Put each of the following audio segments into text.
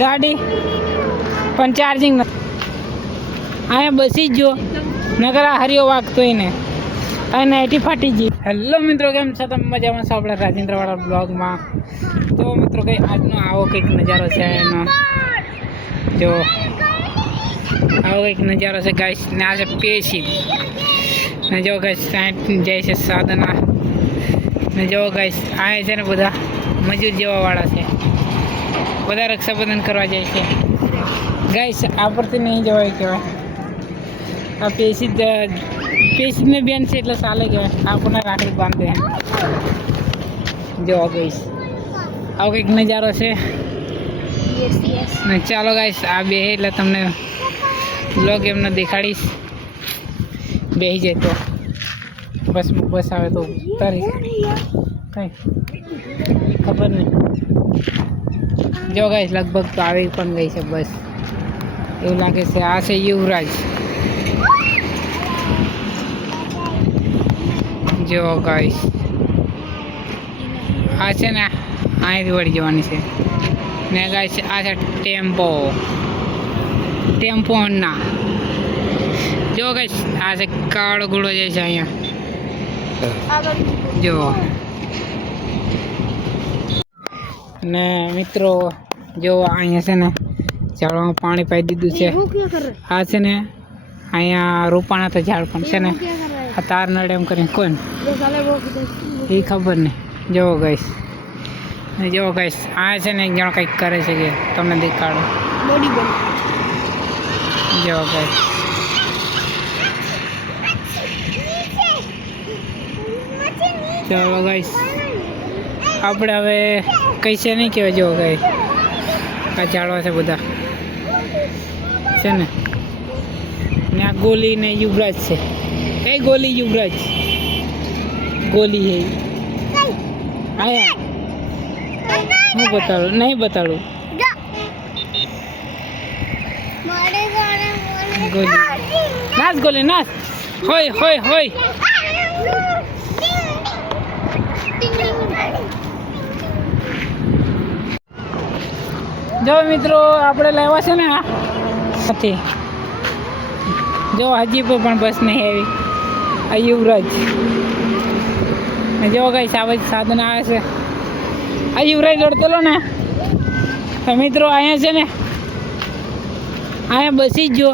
ગાડી પણ ચાર્જિંગ નથી. અહીંયા બસી જ જો નગર હરિયો વાગતો ને અને નાઇટી ફાટી ગઈ. હેલો મિત્રો, કેમ છો તમે? મજામાં છો? આપણે રાજેન્દ્રવાળા બ્લોગમાં. તો મિત્રો કંઈ આજનો આવો કંઈક નજારો છે એનો, જો આવો કંઈક નજારો છે ગાઈસ. ને આ છે પેશી ને જો ગાઈસ 60 જાય છે સાધના ને જો ગાઈસ આ છે ને બધા મજૂર જેવાવાળા છે, બધા રક્ષાબંધન કરવા જાય છે ગાઈસ. આ પરથી નહીં જવાય કહેવાય. આ પેશી બેન છે એટલે ચાલે કહેવાય. આપણને રાખડી બાંધે જો ગાઈસ આવો કંઈક નજારો છે. ને ચાલો ગાઈસ આ બે એટલે તમને બ્લોગ એમને દેખાડીશ. બેસી જાય તો બસ આવે તો તારી કઈ ખબર નહીં. જો ગાઈસ લગભગ તો આવી પણ ગઈ છે બસ, એવું લાગે છે. આ છે યુવરાજ. જો ગાઈસ આ છે ને અહીંથી વળી જવાની છે ને ગાઈસ. આ છે ટેમ્પો ના જો ગાઈસ. આ છે કાળો ઘોડો જાય છે અહીંયા જો. ને મિત્રો જો અહીંયા છે ને ઝાડમાં પાણી પાઈ દીધું છે. આ છે ને અહીંયા રોપાણા તો ઝાડ પણ છે ને આ તાર નડે એમ કરીને કોણ એ ખબર નહીં. જુઓ ગાઈસ ને જુઓ ગાઈસ આ છે ને એક જણો કંઈક કરે છે કે તમને દેખાડો. જુઓ ગાઈસ ચાલો ગાઈસ આપણે હવે કઈ છે નહીં કહેવાય. જુઓ ગાઈસ આ ઝાડવા છે બધા છે ને આ ગોલી ને યુવરાજ છે. એ ગોલી યુવરાજ ગોલી હે આયા હું બતાડું નહીં બતાડું. ગોલી નાચ ગોલી નાચ હોય હોય હોય. જો મિત્રો આપણે લેવા છે ને નથી જો હજી પણ બસ નહીં આવી. આ યુવરાજ જો કઈ સાધન આવે છે. આ યુવરાજ લડતો લો ને તો મિત્રો અહીંયા છે ને અહીંયા બસી જ જો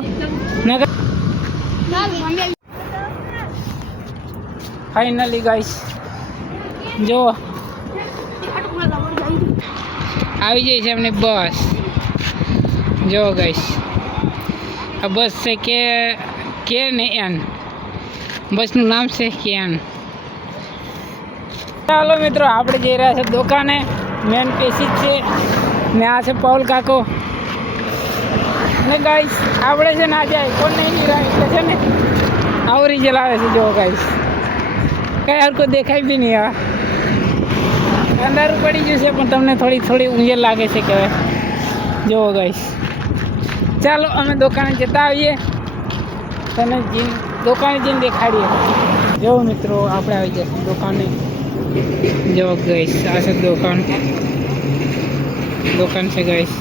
નગર. ફાઇનલી ગાઈસ જો આવી જાય છે એમની બસ. જો ગાઈસ આ બસ છે કે ને એન બસનું નામ છે કેન. ચાલો મિત્રો આપણે જઈ રહ્યા છે દુકાને. મેન પેશી જ છે ને આ છે પાઉલ કાકો ને ગાઈસ આપણે છે ને આજે કોણ નહીં નિરાય એટલે છે ને આવરી જલાવે છે. જો ગાઈસ કઈ હરકો દેખાય બી નહીં. આ અંધારું પડી ગયું છે પણ તમને થોડી ઊંઘે લાગે છે કે જુઓ ગાઈસ. ચાલો અમે દુકાને જતા આવીએ, તને દુકાને જઈને દેખાડીએ. જો મિત્રો આપણે આવી જશે દુકાને. જો ગાઈસ આ છે દુકાન છે ગાઈસ.